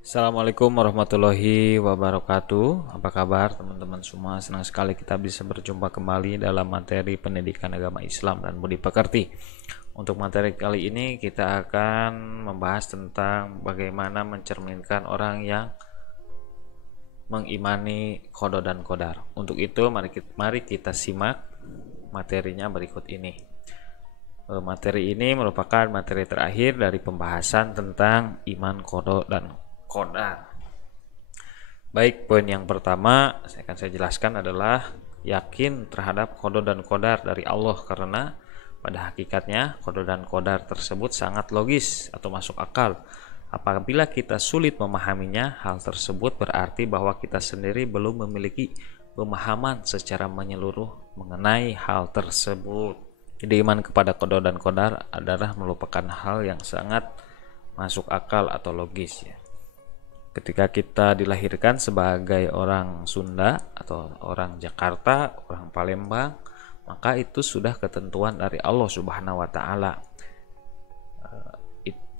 Assalamualaikum warahmatullahi wabarakatuh. Apa kabar teman-teman semua? Senang sekali kita bisa berjumpa kembali dalam materi pendidikan agama Islam dan budi pekerti. Untuk materi kali ini kita akan membahas tentang bagaimana mencerminkan orang yang mengimani qada dan qadar. Untuk itu mari kita simak materinya berikut ini. Materi ini merupakan materi terakhir dari pembahasan tentang iman qada dan qadar. Baik, poin yang pertama akan saya jelaskan adalah yakin terhadap qada dan qadar dari Allah, karena pada hakikatnya qada dan qadar tersebut sangat logis atau masuk akal. Apabila kita sulit memahaminya, hal tersebut berarti bahwa kita sendiri belum memiliki pemahaman secara menyeluruh mengenai hal tersebut. Jadi iman kepada qada dan qadar adalah merupakan hal yang sangat masuk akal atau logis ya. Ketika kita dilahirkan sebagai orang Sunda atau orang Jakarta, orang Palembang, maka itu sudah ketentuan dari Allah Subhanahu wa taala.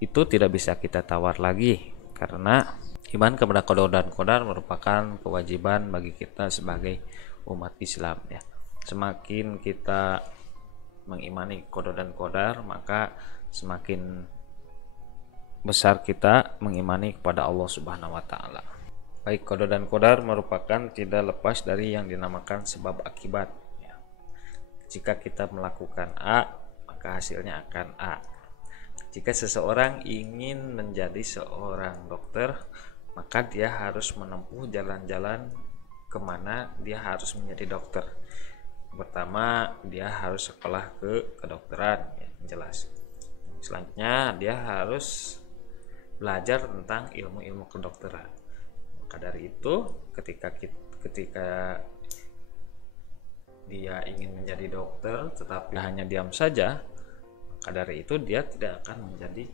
Itu tidak bisa kita tawar lagi, karena iman kepada qada dan qadar merupakan kewajiban bagi kita sebagai umat Islam ya. Semakin kita mengimani qada dan qadar, maka semakin besar kita mengimani kepada Allah Subhanahu wa taala. Baik, qada dan qadar merupakan tidak lepas dari yang dinamakan sebab akibat ya. Jika kita melakukan A, maka hasilnya akan A. Jika seseorang ingin menjadi seorang dokter, maka dia harus menempuh jalan-jalan kemana dia harus menjadi dokter. Pertama, dia harus sekolah ke kedokteran ya, jelas. Selanjutnya dia harus belajar tentang ilmu-ilmu kedokteran. Maka dari itu, ketika dia ingin menjadi dokter tetapi hanya diam saja, maka dari itu dia tidak akan menjadi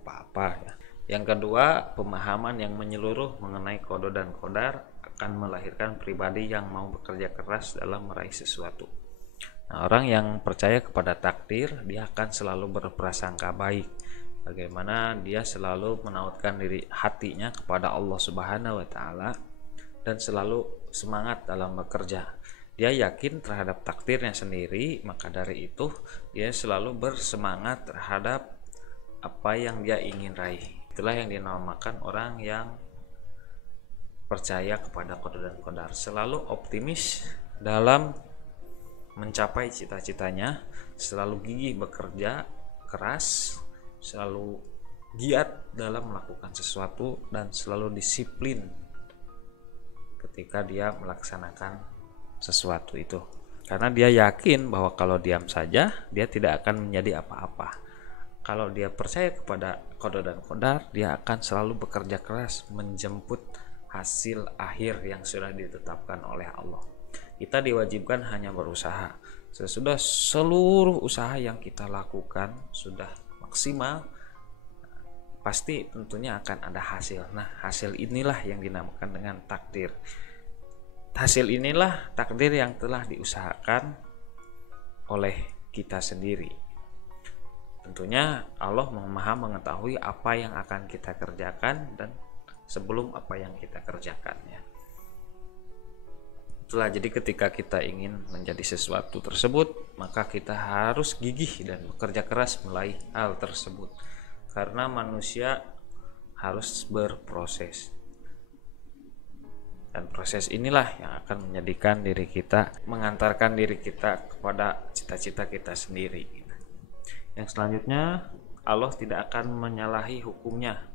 apa-apa ya. Yang kedua, pemahaman yang menyeluruh mengenai qada dan qadar akan melahirkan pribadi yang mau bekerja keras dalam meraih sesuatu. Nah, orang yang percaya kepada takdir, dia akan selalu berprasangka baik. Bagaimana dia selalu menautkan diri hatinya kepada Allah Subhanahu wa taala dan selalu semangat dalam bekerja. Dia yakin terhadap takdirnya sendiri, maka dari itu dia selalu bersemangat terhadap apa yang dia ingin raih. Itulah yang dinamakan orang yang percaya kepada qada dan qadar, selalu optimis dalam mencapai cita-citanya, selalu gigih bekerja keras, selalu giat dalam melakukan sesuatu, dan selalu disiplin ketika dia melaksanakan sesuatu itu, karena dia yakin bahwa kalau diam saja dia tidak akan menjadi apa-apa. Kalau dia percaya kepada qada dan qadar, dia akan selalu bekerja keras menjemput hasil akhir yang sudah ditetapkan oleh Allah. Kita diwajibkan hanya berusaha. Sesudah seluruh usaha yang kita lakukan sudah maksimal, pasti tentunya akan ada hasil. Nah, hasil inilah yang dinamakan dengan takdir. Hasil inilah takdir yang telah diusahakan oleh kita sendiri. Tentunya Allah Maha mengetahui apa yang akan kita kerjakan dan sebelum apa yang kita kerjakan ya. Itulah, jadi ketika kita ingin menjadi sesuatu tersebut, maka kita harus gigih dan bekerja keras meraih hal tersebut, karena manusia harus berproses, dan proses inilah yang akan menjadikan diri kita, mengantarkan diri kita kepada cita-cita kita sendiri. Yang selanjutnya, Allah tidak akan menyalahi hukumnya,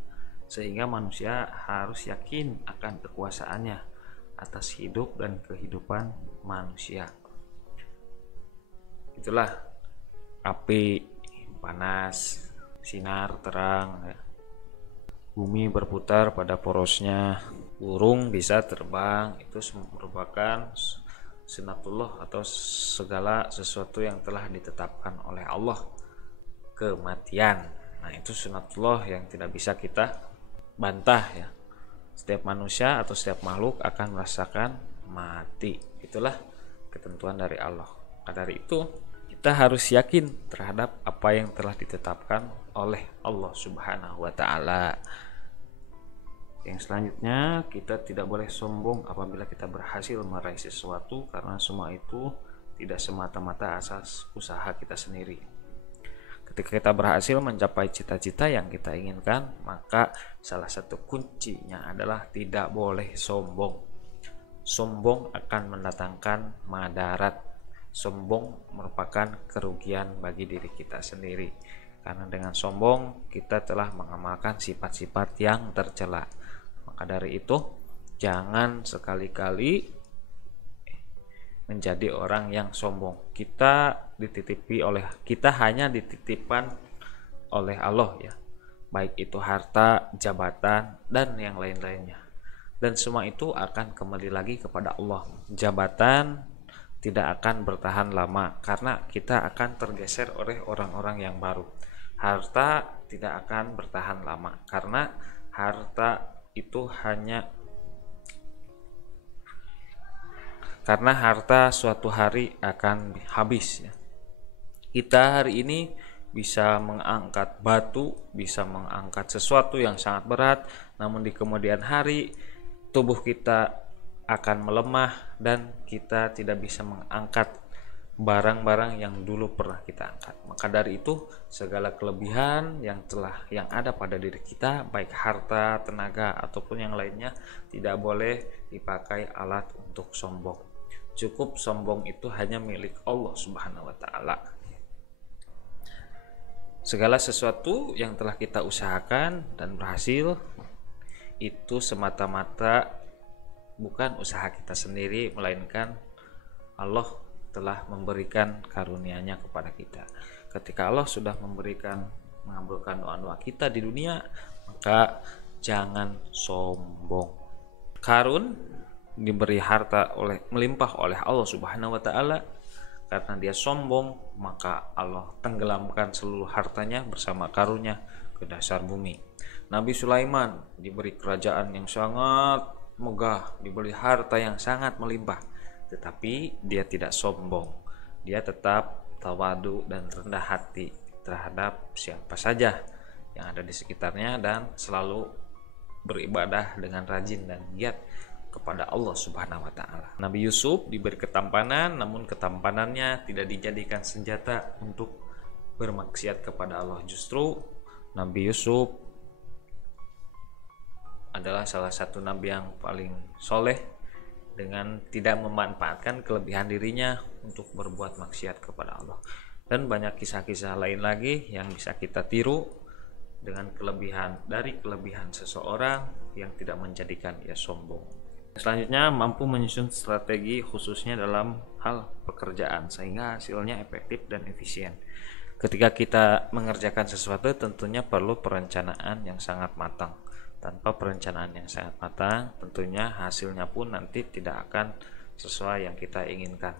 sehingga manusia harus yakin akan kekuasaannya atas hidup dan kehidupan manusia. Itulah api, panas, sinar, terang ya. Bumi berputar pada porosnya, burung bisa terbang, itu merupakan sunatullah atau segala sesuatu yang telah ditetapkan oleh Allah. Kematian, nah itu sunatullah yang tidak bisa kita bantah ya. Setiap manusia atau setiap makhluk akan merasakan mati. Itulah ketentuan dari Allah. Maka dari itu kita harus yakin terhadap apa yang telah ditetapkan oleh Allah Subhanahu wa taala. Yang selanjutnya, kita tidak boleh sombong apabila kita berhasil meraih sesuatu, karena semua itu tidak semata-mata asas usaha kita sendiri. Ketika kita berhasil mencapai cita-cita yang kita inginkan, maka salah satu kuncinya adalah tidak boleh sombong. Sombong akan mendatangkan madarat. Sombong merupakan kerugian bagi diri kita sendiri, karena dengan sombong kita telah mengamalkan sifat-sifat yang tercela. Maka dari itu, jangan sekali-kali menjadi orang yang sombong. Kita hanya dititipkan oleh Allah ya, baik itu harta, jabatan, dan yang lain-lainnya. Dan semua itu akan kembali lagi kepada Allah. Jabatan tidak akan bertahan lama karena kita akan tergeser oleh orang-orang yang baru. Harta tidak akan bertahan lama karena harta itu karena harta suatu hari akan habis ya. Kita hari ini bisa mengangkat batu, bisa mengangkat sesuatu yang sangat berat, namun di kemudian hari tubuh kita akan melemah dan kita tidak bisa mengangkat barang-barang yang dulu pernah kita angkat. Maka dari itu, segala kelebihan yang ada pada diri kita, baik harta, tenaga ataupun yang lainnya, tidak boleh dipakai alat untuk sombong. Cukup sombong itu hanya milik Allah Subhanahu wa taala. Segala sesuatu yang telah kita usahakan dan berhasil itu semata-mata bukan usaha kita sendiri, melainkan Allah telah memberikan karunia-Nya kepada kita. Ketika Allah sudah mengabulkan doa-doa kita di dunia, maka jangan sombong. Karun diberi harta melimpah oleh Allah Subhanahu wa taala. Karena dia sombong, maka Allah tenggelamkan seluruh hartanya bersama karunnya ke dasar bumi. Nabi Sulaiman diberi kerajaan yang sangat megah, diberi harta yang sangat melimpah, tetapi dia tidak sombong. Dia tetap tawadu dan rendah hati terhadap siapa saja yang ada di sekitarnya dan selalu beribadah dengan rajin dan giat kepada Allah Subhanahu wa taala. Nabi Yusuf diberi ketampanan, namun ketampanannya tidak dijadikan senjata untuk bermaksiat kepada Allah. Justru Nabi Yusuf adalah salah satu nabi yang paling soleh dengan tidak memanfaatkan kelebihan dirinya untuk berbuat maksiat kepada Allah. Dan banyak kisah-kisah lain lagi yang bisa kita tiru dengan kelebihan seseorang yang tidak menjadikan ia sombong. Selanjutnya, mampu menyusun strategi khususnya dalam hal pekerjaan sehingga hasilnya efektif dan efisien. Ketika kita mengerjakan sesuatu, tentunya perlu perencanaan yang sangat matang. Tanpa perencanaan yang sangat matang, tentunya hasilnya pun nanti tidak akan sesuai yang kita inginkan.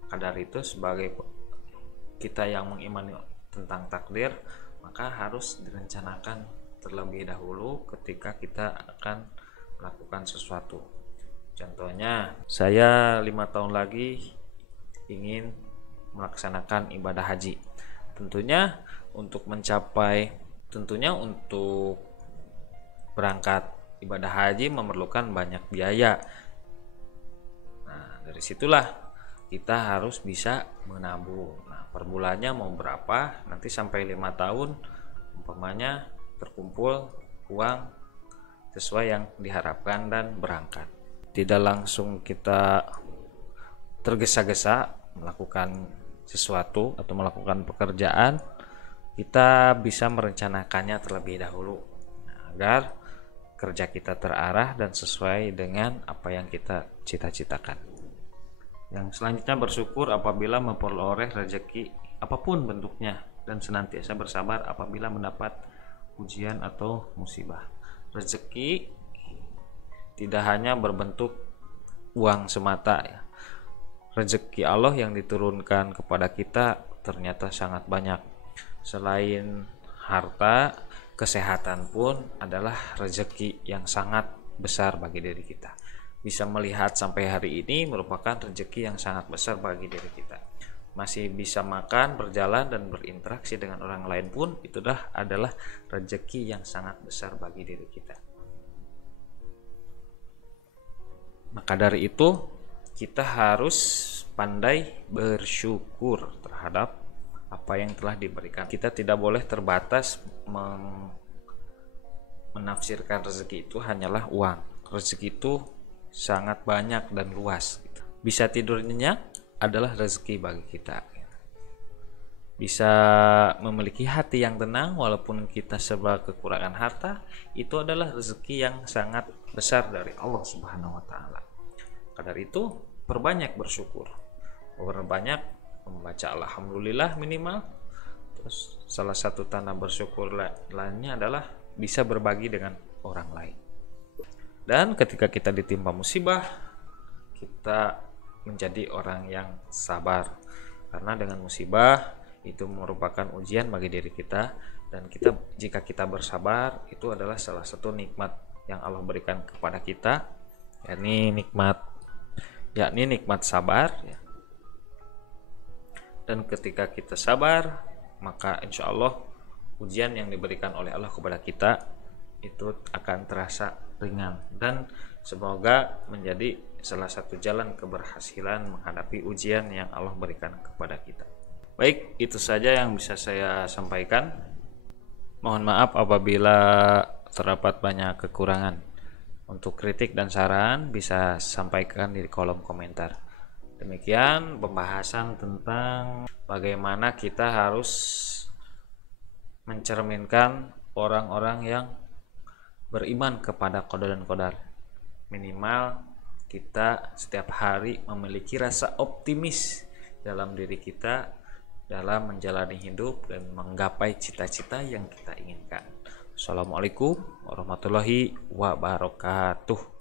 Maka dari itu, sebagai kita yang mengimani tentang takdir, maka harus direncanakan terlebih dahulu ketika kita akan melakukan sesuatu. Contohnya, saya 5 tahun lagi ingin melaksanakan ibadah haji. Tentunya untuk berangkat ibadah haji memerlukan banyak biaya. Nah, dari situlah kita harus bisa menabung. Nah, per bulannya mau berapa? Nanti sampai 5 tahun umpamanya terkumpul uang sesuai yang diharapkan dan berangkat. Tidak langsung kita tergesa-gesa melakukan sesuatu atau melakukan pekerjaan, kita bisa merencanakannya terlebih dahulu agar kerja kita terarah dan sesuai dengan apa yang kita cita-citakan. Yang selanjutnya, bersyukur apabila memperoleh rezeki apapun bentuknya dan senantiasa bersabar apabila mendapat ujian atau musibah. Rezeki tidak hanya berbentuk uang semata ya. Rezeki Allah yang diturunkan kepada kita ternyata sangat banyak. Selain harta, kesehatan pun adalah rezeki yang sangat besar bagi diri kita. Bisa melihat sampai hari ini merupakan rezeki yang sangat besar bagi diri kita. masih bisa makan, berjalan, dan berinteraksi dengan orang lain pun itu adalah rezeki yang sangat besar bagi diri kita. Maka dari itu kita harus pandai bersyukur terhadap apa yang telah diberikan. Kita tidak boleh terbatas menafsirkan rezeki itu hanyalah uang. Rezeki itu sangat banyak dan luas. Bisa tidur nyenyak adalah rezeki bagi kita. Bisa memiliki hati yang tenang walaupun kita serba kekurangan harta, itu adalah rezeki yang sangat besar dari Allah Subhanahu wa taala. Karena itu perbanyak bersyukur. Perbanyak membaca alhamdulillah minimal. Terus salah satu tanda bersyukur lainnya adalah bisa berbagi dengan orang lain. Dan ketika kita ditimpa musibah, kita menjadi orang yang sabar, karena dengan musibah itu merupakan ujian bagi diri kita, dan jika kita bersabar itu adalah salah satu nikmat yang Allah berikan kepada kita, yakni nikmat sabar ya. Dan ketika kita sabar, maka insya Allah ujian yang diberikan oleh Allah kepada kita itu akan terasa ringan, dan semoga menjadi salah satu jalan keberhasilan menghadapi ujian yang Allah berikan kepada kita. Baik, itu saja yang bisa saya sampaikan. Mohon maaf apabila terdapat banyak kekurangan. Untuk kritik dan saran bisa sampaikan di kolom komentar. Demikian pembahasan tentang bagaimana kita harus mencerminkan orang-orang yang beriman kepada qada dan qadar. Minimal kita setiap hari memiliki rasa optimis dalam diri kita dalam menjalani hidup dan menggapai cita-cita yang kita inginkan. Assalamualaikum warahmatullahi wabarakatuh.